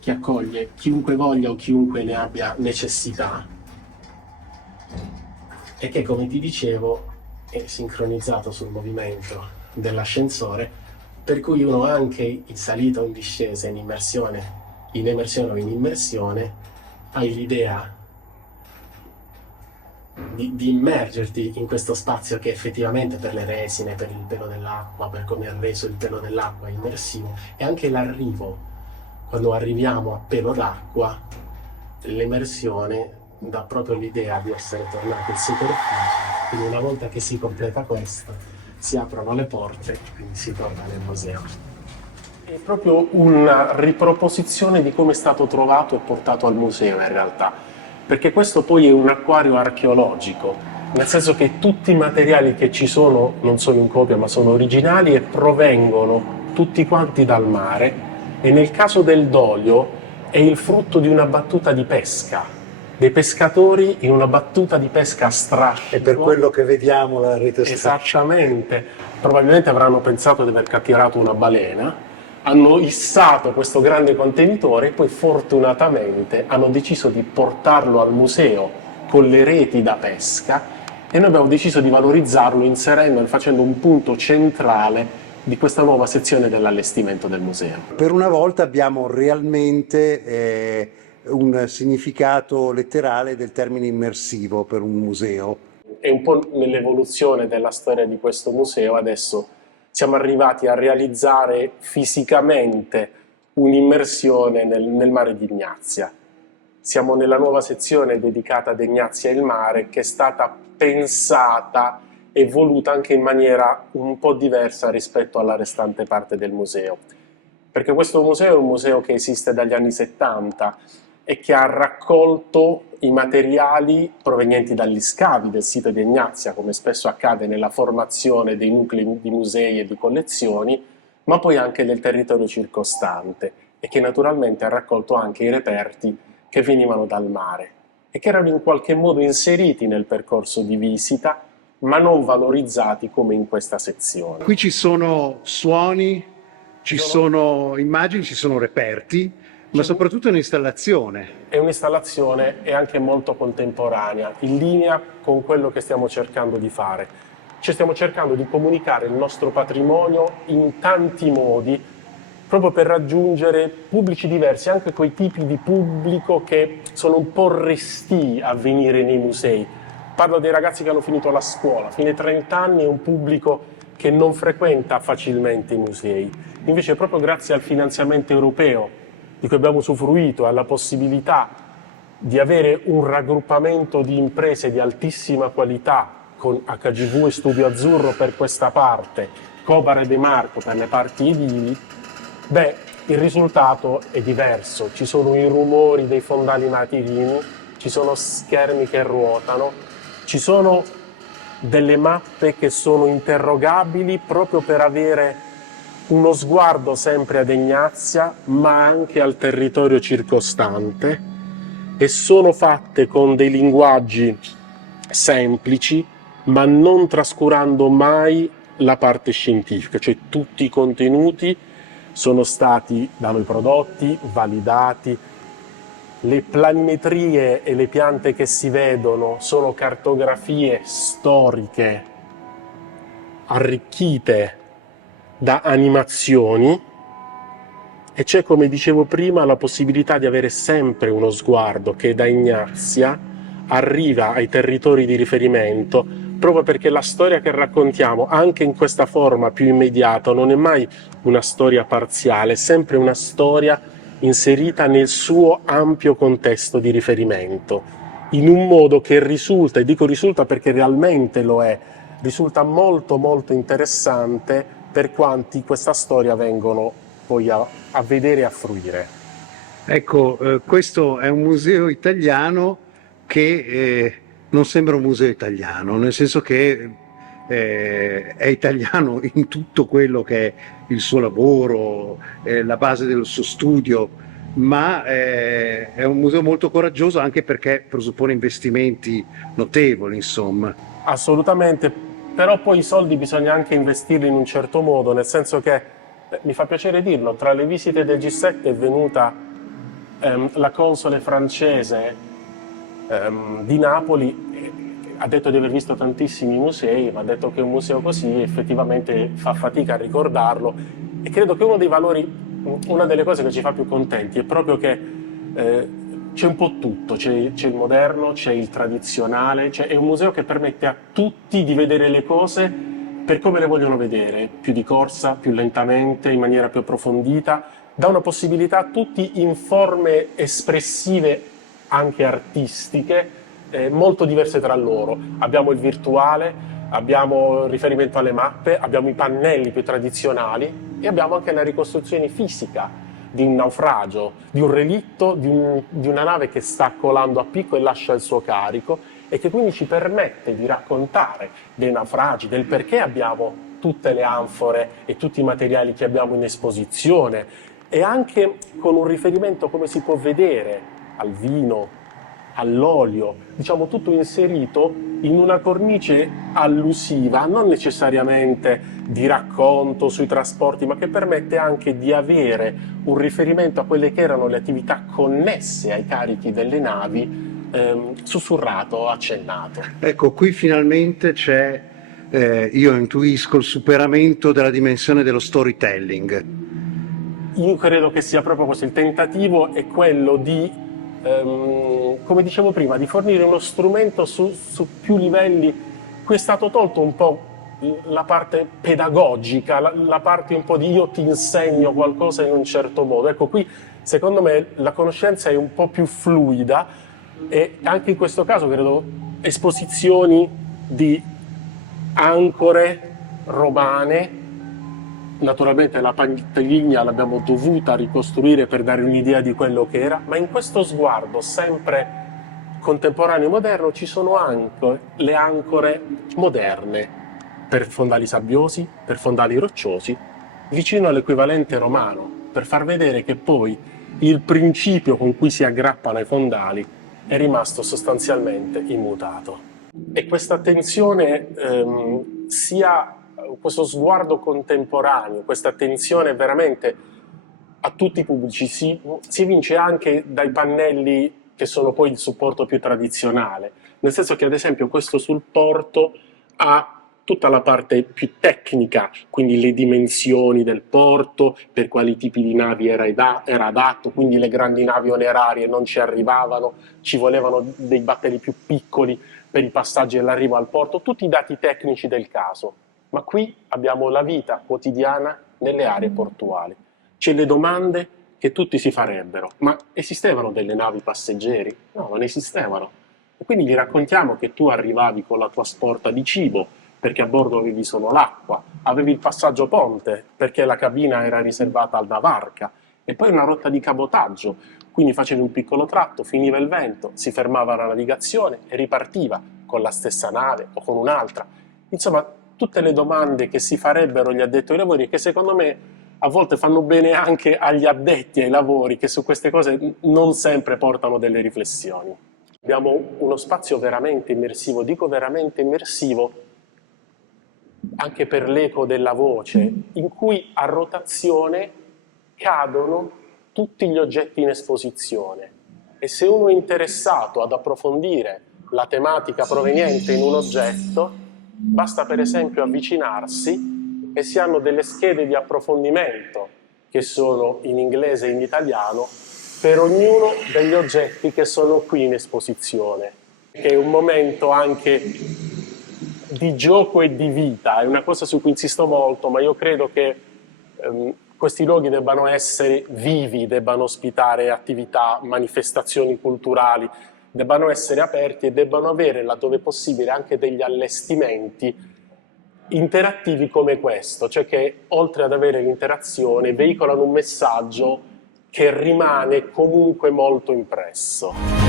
che accoglie chiunque voglia o chiunque ne abbia necessità e che, come ti dicevo, è sincronizzato sul movimento dell'ascensore, per cui uno anche in salita o in discesa, in immersione, in emersione o in immersione, hai l'idea di immergerti in questo spazio che effettivamente per le resine, per il pelo dell'acqua, per come è reso il pelo dell'acqua è immersivo, e anche l'arrivo, quando arriviamo a pelo d'acqua, l'emersione dà proprio l'idea di essere tornati in superficie, quindi una volta che si completa questo, si aprono le porte e quindi si torna nel museo. È proprio una riproposizione di come è stato trovato e portato al museo in realtà, perché questo poi è un acquario archeologico, nel senso che tutti i materiali che ci sono non sono in copia ma sono originali e provengono tutti quanti dal mare, e nel caso del Dolio è il frutto di una battuta di pesca, dei pescatori in una battuta di pesca a strascico. È per quello che vediamo la rete strascico. Esattamente, probabilmente avranno pensato di aver catturato una balena, hanno issato questo grande contenitore e poi fortunatamente hanno deciso di portarlo al museo con le reti da pesca, e noi abbiamo deciso di valorizzarlo inserendolo e facendo un punto centrale di questa nuova sezione dell'allestimento del museo. Per una volta abbiamo realmente un significato letterale del termine immersivo per un museo. È un po' nell'evoluzione della storia di questo museo, adesso siamo arrivati a realizzare fisicamente un'immersione nel mare di Ignazia. Siamo nella nuova sezione dedicata ad Ignazia e il mare, che è stata pensata e voluta anche in maniera un po' diversa rispetto alla restante parte del museo. Perché questo museo è un museo che esiste dagli anni 70 e che ha raccolto i materiali provenienti dagli scavi del sito di Ignazia, come spesso accade nella formazione dei nuclei di musei e di collezioni, ma poi anche del territorio circostante, e che naturalmente ha raccolto anche i reperti che venivano dal mare e che erano in qualche modo inseriti nel percorso di visita, ma non valorizzati come in questa sezione. Qui ci sono suoni, ci sono immagini, ci sono reperti, ma soprattutto un'installazione. È un'installazione e anche molto contemporanea, in linea con quello che stiamo cercando di fare. Ci stiamo cercando di comunicare il nostro patrimonio in tanti modi, proprio per raggiungere pubblici diversi, anche quei tipi di pubblico che sono un po' restii a venire nei musei. Parlo dei ragazzi che hanno finito la scuola, fino ai 30 anni è un pubblico che non frequenta facilmente i musei. Invece proprio grazie al finanziamento europeo di cui abbiamo usufruito, alla possibilità di avere un raggruppamento di imprese di altissima qualità, con HGV e Studio Azzurro per questa parte, Cobare De Marco per le parti edili, il risultato è diverso. Ci sono i rumori dei fondali marini, ci sono schermi che ruotano, ci sono delle mappe che sono interrogabili proprio per avere uno sguardo sempre ad Ignazia, ma anche al territorio circostante, e sono fatte con dei linguaggi semplici, ma non trascurando mai la parte scientifica, cioè tutti i contenuti sono stati da noi prodotti, validati. Le planimetrie e le piante che si vedono sono cartografie storiche arricchite da animazioni, e c'è, come dicevo prima, la possibilità di avere sempre uno sguardo che da Ignazia arriva ai territori di riferimento, proprio perché la storia che raccontiamo, anche in questa forma più immediata, non è mai una storia parziale, è sempre una storia inserita nel suo ampio contesto di riferimento, in un modo che risulta, e dico risulta perché realmente lo è, risulta molto molto interessante per quanti questa storia vengono poi a vedere e a fruire. Ecco, questo è un museo italiano che non sembra un museo italiano, nel senso che è italiano in tutto quello che è il suo lavoro, la base del suo studio, ma è un museo molto coraggioso anche perché presuppone investimenti notevoli, insomma. Assolutamente, però poi i soldi bisogna anche investirli in un certo modo, nel senso che, mi fa piacere dirlo, tra le visite del G7 è venuta La console francese di Napoli ha detto di aver visto tantissimi musei, ma ha detto che un museo così effettivamente fa fatica a ricordarlo, e credo che uno dei valori, una delle cose che ci fa più contenti è proprio che c'è un po' tutto, c'è il moderno, c'è il tradizionale, è un museo che permette a tutti di vedere le cose per come le vogliono vedere, più di corsa, più lentamente, in maniera più approfondita, dà una possibilità a tutti in forme espressive anche artistiche molto diverse tra loro. Abbiamo il virtuale, abbiamo il riferimento alle mappe, abbiamo i pannelli più tradizionali e abbiamo anche la ricostruzione fisica di un naufragio, di un relitto, di una nave che sta colando a picco e lascia il suo carico, e che quindi ci permette di raccontare dei naufragi, del perché abbiamo tutte le anfore e tutti i materiali che abbiamo in esposizione, e anche con un riferimento, come si può vedere, al vino, all'olio, diciamo tutto inserito in una cornice allusiva, non necessariamente di racconto sui trasporti, ma che permette anche di avere un riferimento a quelle che erano le attività connesse ai carichi delle navi, sussurrato, accennato. Ecco, qui finalmente c'è, io intuisco il superamento della dimensione dello storytelling. Io credo che sia proprio questo, il tentativo è quello di, come dicevo prima, di fornire uno strumento su più livelli. Qui è stato tolto un po' la parte pedagogica, la parte un po' di io ti insegno qualcosa in un certo modo. Ecco, qui secondo me la conoscenza è un po' più fluida, e anche in questo caso credo esposizioni di ancore romane. Naturalmente la Pantiglia l'abbiamo dovuta ricostruire per dare un'idea di quello che era, ma in questo sguardo sempre contemporaneo e moderno ci sono anche le ancore moderne, per fondali sabbiosi, per fondali rocciosi, vicino all'equivalente romano, per far vedere che poi il principio con cui si aggrappano ai fondali è rimasto sostanzialmente immutato. E questa attenzione sia questo sguardo contemporaneo, questa attenzione veramente a tutti i pubblici si evince anche dai pannelli che sono poi il supporto più tradizionale, nel senso che ad esempio questo sul porto ha tutta la parte più tecnica, quindi le dimensioni del porto, per quali tipi di navi era adatto, quindi le grandi navi onerarie non ci arrivavano, ci volevano dei batteri più piccoli per i passaggi e l'arrivo al porto, tutti i dati tecnici del caso. Ma qui abbiamo la vita quotidiana nelle aree portuali. C'è le domande che tutti si farebbero. Ma esistevano delle navi passeggeri? No, non esistevano. E quindi gli raccontiamo che tu arrivavi con la tua sporta di cibo, perché a bordo avevi solo l'acqua, avevi il passaggio ponte, perché la cabina era riservata alla varca, e poi una rotta di cabotaggio, quindi facevi un piccolo tratto, finiva il vento, si fermava la navigazione e ripartiva con la stessa nave o con un'altra. Insomma, tutte le domande che si farebbero gli addetti ai lavori, che secondo me a volte fanno bene anche agli addetti ai lavori, che su queste cose non sempre portano delle riflessioni. Abbiamo uno spazio veramente immersivo, dico veramente immersivo, anche per l'eco della voce, in cui a rotazione cadono tutti gli oggetti in esposizione, e se uno è interessato ad approfondire la tematica proveniente in un oggetto, basta per esempio avvicinarsi e si hanno delle schede di approfondimento che sono in inglese e in italiano per ognuno degli oggetti che sono qui in esposizione, che è un momento anche di gioco e di vita, è una cosa su cui insisto molto, ma io credo che questi luoghi debbano essere vivi, debbano ospitare attività, manifestazioni culturali, debbano essere aperti e debbano avere, laddove possibile, anche degli allestimenti interattivi come questo, cioè che oltre ad avere l'interazione veicolano un messaggio che rimane comunque molto impresso.